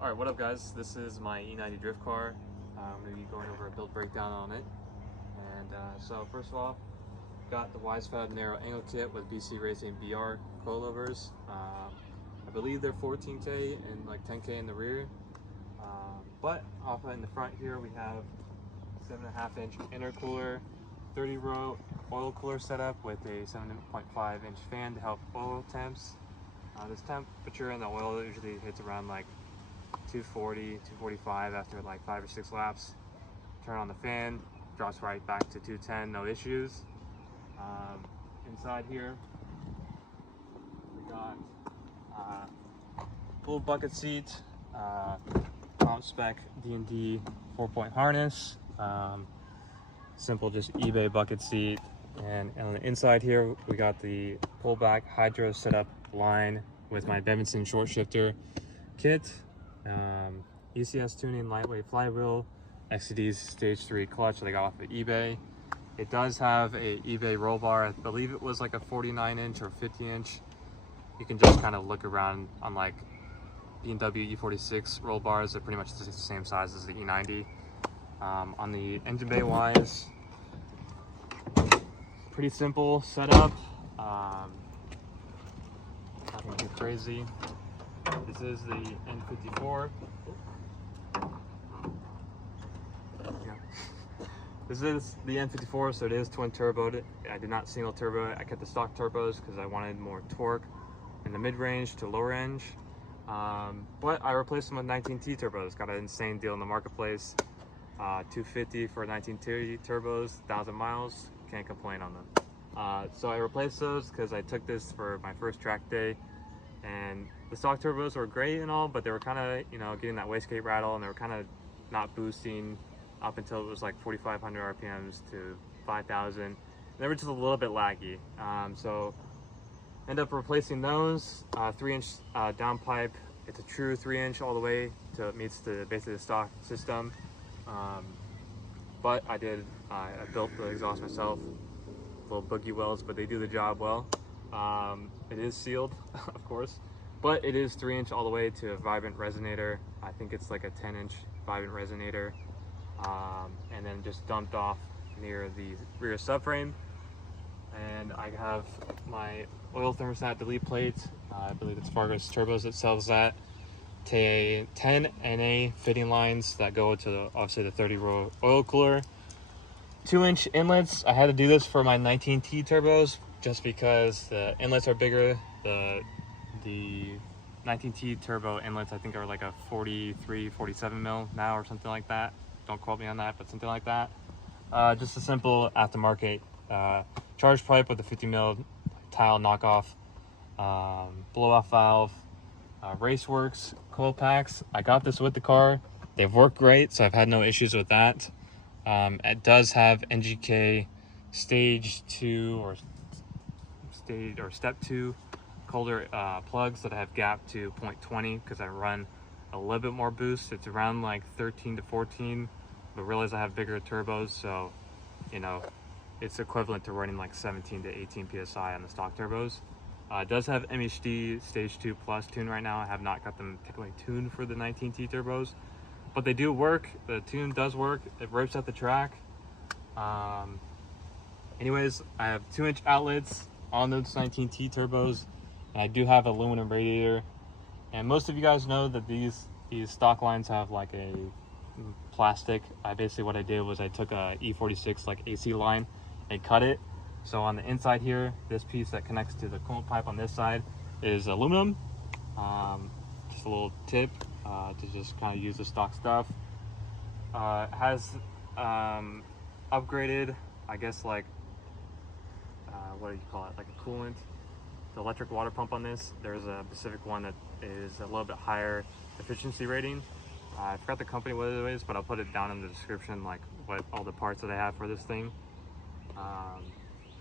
Alright, what up guys? This is my E90 drift car. I'm going to be going over a build breakdown on it. And so first of all, got the Wizfab narrow angle kit with BC Racing BR coilovers. I believe they're 14K and like 10K in the rear. But off in the front here we have 7.5 inch intercooler, 30 row oil cooler setup with a 7.5 inch fan to help oil temps. This temperature in the oil usually hits around like 240, 245 after like 5 or 6 laps. Turn on the fan, drops right back to 210, no issues. Inside here, we got full bucket seat, comp spec D&D 4-point harness, simple just eBay bucket seat, and on the inside here we got the pullback hydro setup line with my Bevinsee short shifter kit, ECS tuning lightweight flywheel, XCD's stage 3 clutch that I got off of eBay. It does have a eBay roll bar. I believe it was like a 49 inch or 50 inch. You can just kind of look around on like B&W E46 roll bars. They're pretty much the same size as the E90. On the engine bay wise, pretty simple setup. Nothing too crazy. This is the N54. Yeah. This is the N54, so it is twin turboed. I did not single turbo. I kept the stock turbos because I wanted more torque in the mid-range to low range. But I replaced them with 19T turbos. Got an insane deal in the marketplace. 250 for 19T turbos, 1,000 miles. Can't complain on them. So I replaced those because I took this for my first track day, and the stock turbos were great and all, but they were kind of, getting that wastegate rattle, and they were kind of not boosting up until it was like 4,500 RPMs to 5,000. They were just a little bit laggy. So end up replacing those. 3-inch downpipe. It's a true 3-inch all the way to it meets the basically the stock system. But I built the exhaust myself. Little boogie wells, but they do the job well. It is sealed, of course, but it is 3-inch all the way to a vibrant resonator. I think it's like a 10-inch vibrant resonator, and then just dumped off near the rear subframe. And I have my oil thermostat delete plate. I believe it's Fargus Turbos that sells that. 10 NA fitting lines that go to obviously the 30 row oil cooler. 2-inch inlets. I had to do this for my 19T turbos just because the inlets are bigger. The 19T turbo inlets I think are like a 43, 47 mil now or something like that. Don't quote me on that, but something like that. Just a simple aftermarket charge pipe with a 50 mil tile knockoff, blow off valve, Raceworks coil packs. I got this with the car. They've worked great, so I've had no issues with that. It does have NGK stage 2 or step 2 colder plugs that have gap to 0.20 because I run a little bit more boost. It's around like 13 to 14, but realize I have bigger turbos, so it's equivalent to running like 17 to 18 psi on the stock turbos. It does have MHD stage 2 plus tune right now. I have not got them technically tuned for the 19T turbos, but they do work. The tune does work. It rips at the track. Anyways, I have 2-inch outlets on those 19T turbos, and I do have aluminum radiator. And most of you guys know that these stock lines have like a plastic. Basically what I did was I took a E46 like AC line and cut it. So on the inside here, this piece that connects to the coolant pipe on this side is aluminum. Just a little tip to just kind of use the stock stuff. Has upgraded, I guess, like what do you call it, like a coolant, the electric water pump on this. There's a specific one that is a little bit higher efficiency rating. I forgot the company what it is, but I'll put it down in the description, like what all the parts that I have for this thing.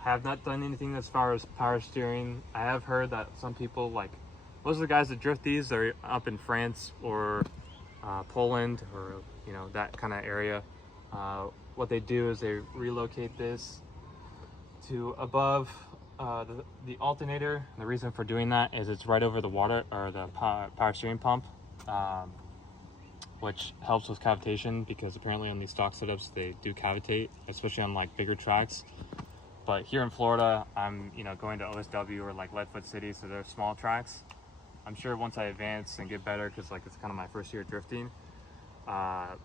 Have not done anything as far as power steering. I have heard that some people, like most of the guys that drift these, are up in France or Poland or that kind of area. What they do is they relocate this to above the alternator. The reason for doing that is it's right over the water or the power steering pump. which helps with cavitation, because apparently on these stock setups they do cavitate, especially on like bigger tracks. But here in Florida, I'm going to OSW or like Leadfoot City, so they're small tracks. I'm sure once I advance and get better, because like it's kind of my first year drifting, once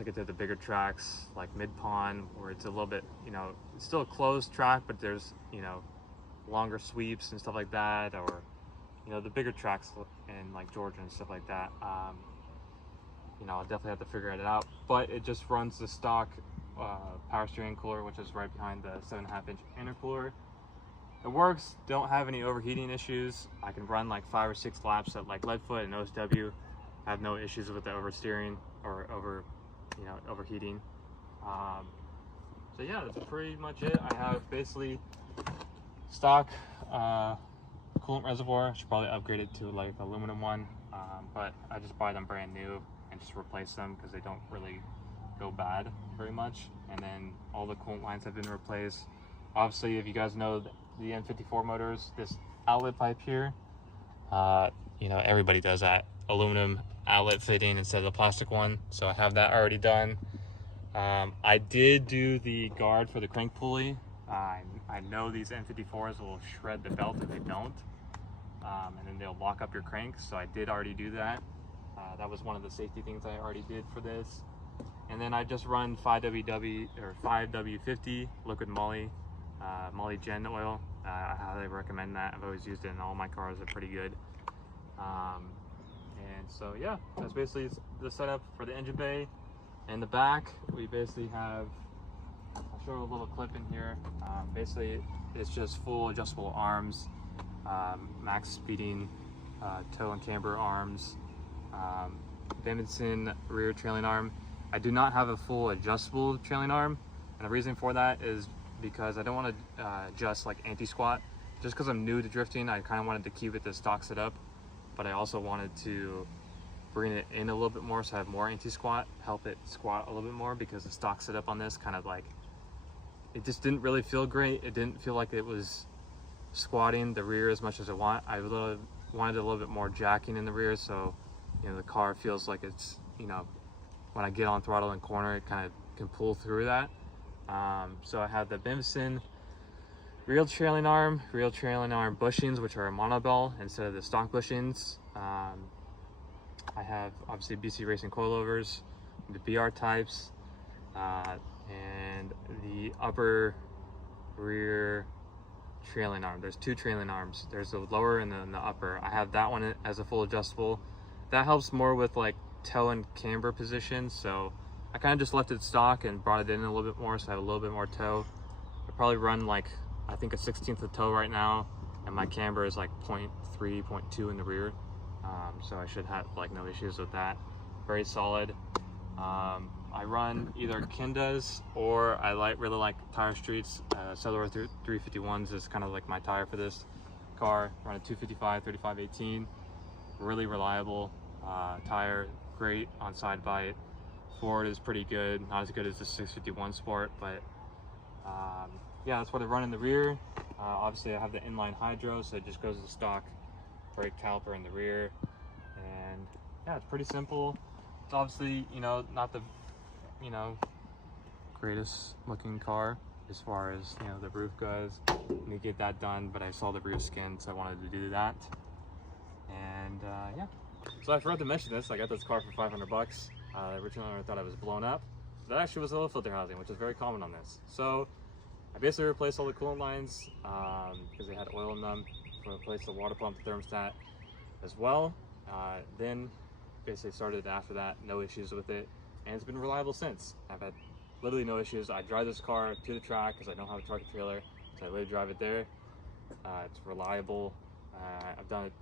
I get to the bigger tracks like mid pond, where it's a little bit, it's still a closed track, but there's longer sweeps and stuff like that, or the bigger tracks in like Georgia and stuff like that, I'll definitely have to figure it out. But it just runs the stock power steering cooler, which is right behind the 7.5-inch intercooler. It works, don't have any overheating issues. I can run like 5 or 6 laps at like Leadfoot and OSW. I have no issues with the oversteering or overheating. So yeah, that's pretty much it. I have basically stock coolant reservoir. I should probably upgrade it to like aluminum one, but I just buy them brand new and just replace them because they don't really go bad very much. And then all the coolant lines have been replaced. Obviously, if you guys know the N54 motors, this outlet pipe here, everybody does that aluminum outlet fitting instead of the plastic one, so I have that already done. I did do the guard for the crank pulley. I know these N54s will shred the belt if they don't, and then they'll lock up your crank, so I did already do that. That was one of the safety things I already did for this. And then I just run 5W50 liquid moly gen oil. I highly recommend that. I've always used it in all my cars. They're pretty good. And so yeah, that's basically the setup for the engine bay. In the back, we basically have, I'll show a little clip in here. Basically, it's just full adjustable arms, Maxspeeding toe and camber arms, Bevinsee rear trailing arm. I do not have a full adjustable trailing arm, and the reason for that is because I don't want to adjust like anti-squat. Just because I'm new to drifting, I kind of wanted to keep it the stock setup, but I also wanted to bring it in a little bit more so I have more anti-squat, help it squat a little bit more, because the stock setup on this kind of like, it just didn't really feel great. It didn't feel like it was squatting the rear as much as I want. I wanted a little bit more jacking in the rear, so the car feels like it's, when I get on throttle and corner, it kind of can pull through that. So I have the Bevinsee real trailing arm bushings, which are a monoball instead of the stock bushings. I have obviously BC Racing coilovers, the BR types, and the upper rear trailing arm. There's 2 trailing arms. There's the lower and then the upper. I have that one as a full adjustable. That helps more with like toe and camber position, so I kind of just left it stock and brought it in a little bit more, so I have a little bit more toe. I probably run like, I think a 1/16 of toe right now, and my camber is like 0.3, 0.2 in the rear, so I should have like no issues with that. Very solid. I run either Kindas or I really like Tire Streets. Cellular 351s is kind of like my tire for this car. Run a 255 35/18, really reliable tire, great on side bite. Ford is pretty good, not as good as the 651 Sport, but yeah, that's what I run in the rear. Obviously I have the inline hydro, so it just goes to stock brake caliper in the rear, and yeah, it's pretty simple. It's obviously not the greatest looking car as far as the roof goes. I need to get that done, but I saw the rear skin, so I wanted to do that. And yeah, so I forgot to mention this. I got this car for 500 bucks. The original owner thought I was blown up. That actually was oil filter housing, which is very common on this. So I basically replaced all the coolant lines because they had oil in them. I replaced the water pump, thermostat as well. Then basically started after that, no issues with it, and it's been reliable since. I've had literally no issues. I drive this car to the track because I don't have a truck or trailer, so I literally drive it there. It's reliable. I've done it,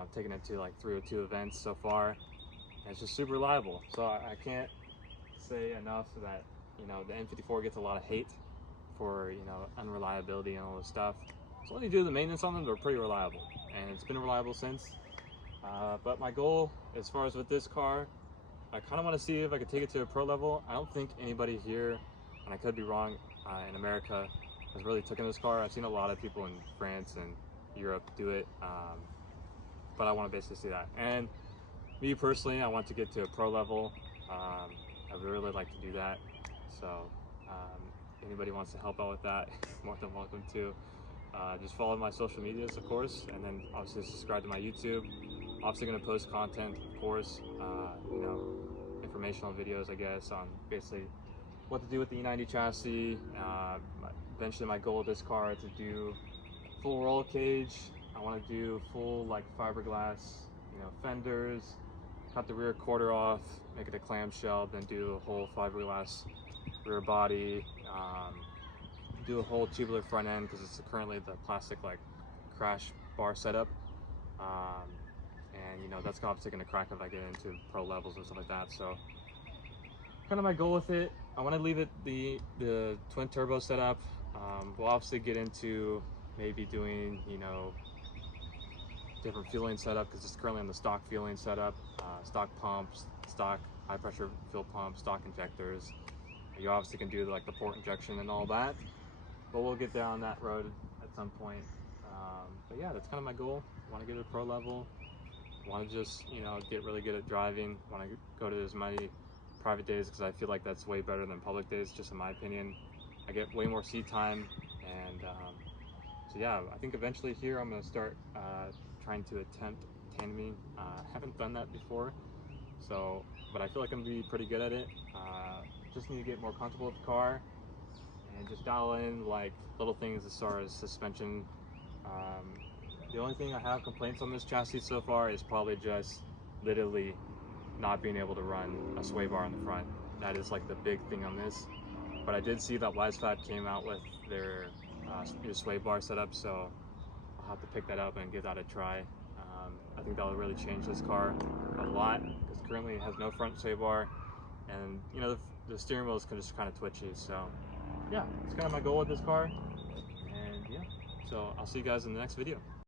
I've taken it to like 302 events so far, and it's just super reliable. So I can't say enough that the N54 gets a lot of hate for unreliability and all this stuff. So when you do the maintenance on them, they're pretty reliable, and it's been reliable since. But my goal, as far as with this car, I kind of want to see if I could take it to a pro level. I don't think anybody here, and I could be wrong, in America has really taken this car. I've seen a lot of people in France and Europe do it, but I want to basically see that. And Me personally, I want to get to a pro level. I would really like to do that. So anybody wants to help out with that, more than welcome to. Just follow my social medias, of course, and then obviously subscribe to my YouTube. Obviously going to post content, of course, you know, informational videos, I guess, on basically what to do with the E90 chassis. Eventually my goal of this car to do full roll cage. I want to do full like fiberglass, you know, fenders, cut the rear quarter off, make it a clamshell, then do a whole fiberglass rear body, do a whole tubular front end because it's currently the plastic like crash bar setup. And you know, that's obviously going to crack if I get into pro levels and stuff like that. So kind of my goal with it, I want to leave it the twin turbo setup. We'll obviously get into maybe doing, you know, different fueling setup because it's currently on the stock fueling setup, stock pumps, stock high pressure fuel pumps, stock injectors. You obviously can do like the port injection and all that, but we'll get down that road at some point. But yeah, that's kind of my goal. I want to get to a pro level. Want to just, you know, get really good at driving. Want to go to as many private days because I feel like that's way better than public days, just in my opinion. I get way more seat time, and so yeah, I think eventually here I'm going to start trying to attempt tandeming. I haven't done that before, so, but I feel like I'm going to be pretty good at it. Just need to get more comfortable with the car and just dial in like little things as far as suspension. The only thing I have complaints on this chassis so far is probably just literally not being able to run a sway bar in the front. That is like the big thing on this. But I did see that Wizfab came out with their new sway bar setup, so I'll have to pick that up and give that a try. I think that'll really change this car a lot because currently it has no front sway bar, and you know, the steering wheel is just kind of twitchy. So yeah, it's kind of my goal with this car, and yeah, so I'll see you guys in the next video.